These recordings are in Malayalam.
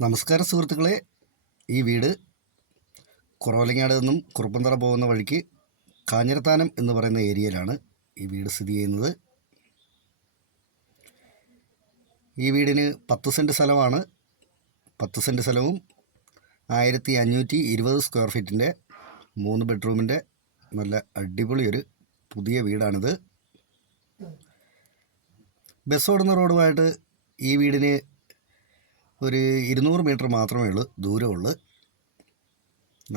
നമസ്കാരം സുഹൃത്തുക്കളെ, ഈ വീട് കുറവലങ്ങാട് നിന്നും കുറുപ്പന്തറ പോകുന്ന വഴിക്ക് കാഞ്ഞിരത്താനം എന്ന് പറയുന്ന ഏരിയയിലാണ് ഈ വീട് സ്ഥിതി ചെയ്യുന്നത്. ഈ വീടിന് 10 സെൻറ്റ് സ്ഥലമാണ്. 10 സെൻറ്റ് സ്ഥലവും 1520 സ്ക്വയർ ഫീറ്റിൻ്റെ 3 ബെഡ്റൂമിൻ്റെ നല്ല അടിപൊളി ഒരു പുതിയ വീടാണിത്. ബസ് ഓടുന്ന റോഡുമായിട്ട് ഈ വീടിന് ഒരു 200 മീറ്റർ മാത്രമേ ദൂരമുള്ളൂ.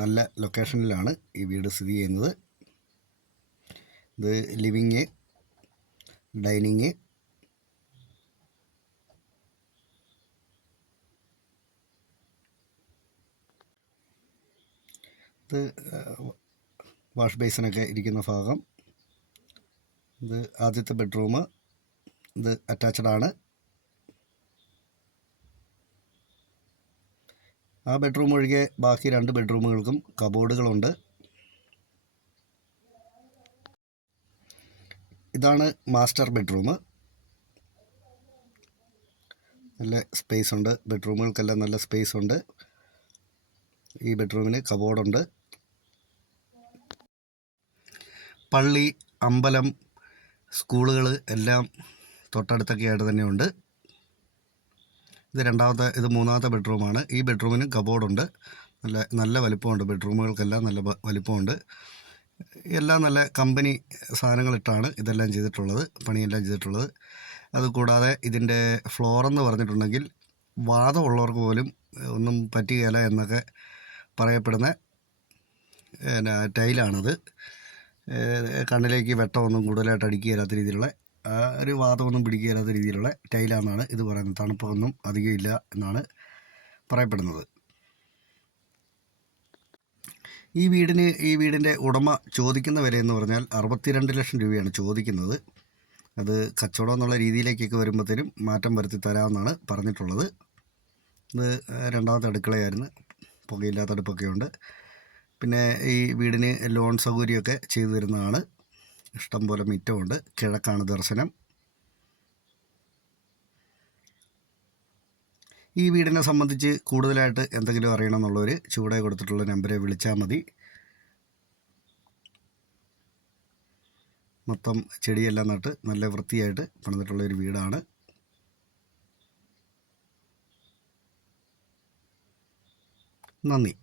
നല്ല ലൊക്കേഷനിലാണ് ഈ വീട് സ്ഥിതി ചെയ്യുന്നത്. ഇത് ലിവിങ്, ഡൈനിങ്, ഇത് വാഷ് ബേസിനൊക്കെ ഇരിക്കുന്ന ഭാഗം. ഇത് ആദ്യത്തെ ബെഡ്റൂം. ഇത് അറ്റാച്ച്ഡ് ആണ്. ആ ബെഡ്റൂം ഒഴികെ ബാക്കി 2 ബെഡ്റൂമുകൾക്കും കബോർഡുകളുണ്ട്. ഇതാണ് മാസ്റ്റർ ബെഡ്റൂം. നല്ല സ്പേസ് ഉണ്ട്. ബെഡ്റൂമുകൾക്കെല്ലാം നല്ല സ്പേസ് ഉണ്ട്. ഈ ബെഡ്റൂമിന് കബോർഡുണ്ട്. പള്ളി, അമ്പലം, സ്കൂളുകൾ എല്ലാം തൊട്ടടുത്തൊക്കെ ആയിട്ട് തന്നെയുണ്ട്. ഇത് മൂന്നാമത്തെ ബെഡ്റൂമാണ്. ഈ ബെഡ്റൂമിന് കബോർഡുണ്ട്. നല്ല വലിപ്പമുണ്ട്. ബെഡ്റൂമുകൾക്കെല്ലാം നല്ല വലിപ്പമുണ്ട്. എല്ലാം നല്ല കമ്പനി സാധനങ്ങളിട്ടാണ് ഇതെല്ലാം ചെയ്തിട്ടുള്ളത്, പണിയെല്ലാം ചെയ്തിട്ടുള്ളത്. അതുകൂടാതെ ഇതിൻ്റെ ഫ്ലോറെന്ന് പറഞ്ഞിട്ടുണ്ടെങ്കിൽ വാദമുള്ളവർക്ക് പോലും ഒന്നും പറ്റുകയില്ല എന്നൊക്കെ പറയപ്പെടുന്ന ടൈലാണിത്. കണ്ണിലേക്ക് വെട്ടമൊന്നും കൂടുതലായിട്ട് അടിക്കുകയില്ലാത്ത രീതിയിലുള്ള ഒരു വാദമൊന്നും പിടിക്കുകയില്ലാത്ത രീതിയിലുള്ള ടൈലാണെന്നാണ് ഇത് പറയുന്നത്. തണുപ്പൊന്നും അധികം ഇല്ല എന്നാണ് പറയപ്പെടുന്നത്. ഈ വീടിൻ്റെ ഉടമ ചോദിക്കുന്ന വില എന്ന് പറഞ്ഞാൽ 62 ലക്ഷം രൂപയാണ് ചോദിക്കുന്നത്. അത് കച്ചവടം എന്നുള്ള രീതിയിലേക്കൊക്കെ വരുമ്പോഴത്തേനും മാറ്റം വരുത്തി തരാമെന്നാണ് പറഞ്ഞിട്ടുള്ളത്. ഇത് രണ്ടാമത്തെ അടുക്കളയായിരുന്നു. പുകയില്ലാത്ത അടുപ്പൊക്കെ ഉണ്ട്. പിന്നെ ഈ വീടിന് ലോൺ സൗകര്യമൊക്കെ ചെയ്തു തരുന്നതാണ്. ഇഷ്ടംപോലെ മിറ്റമുണ്ട്. കിഴക്കാണ് ദർശനം. ഈ വീടിനെ സംബന്ധിച്ച് കൂടുതലായിട്ട് എന്തെങ്കിലും അറിയണമെന്നുള്ളവർ ചുവടെ കൊടുത്തിട്ടുള്ള നമ്പറെ വിളിച്ചാൽ മതി. മൊത്തം ചെടിയെല്ലാം നട്ട് നല്ല വൃത്തിയായിട്ട് പണിതിട്ടുള്ളൊരു വീടാണ്. നന്ദി.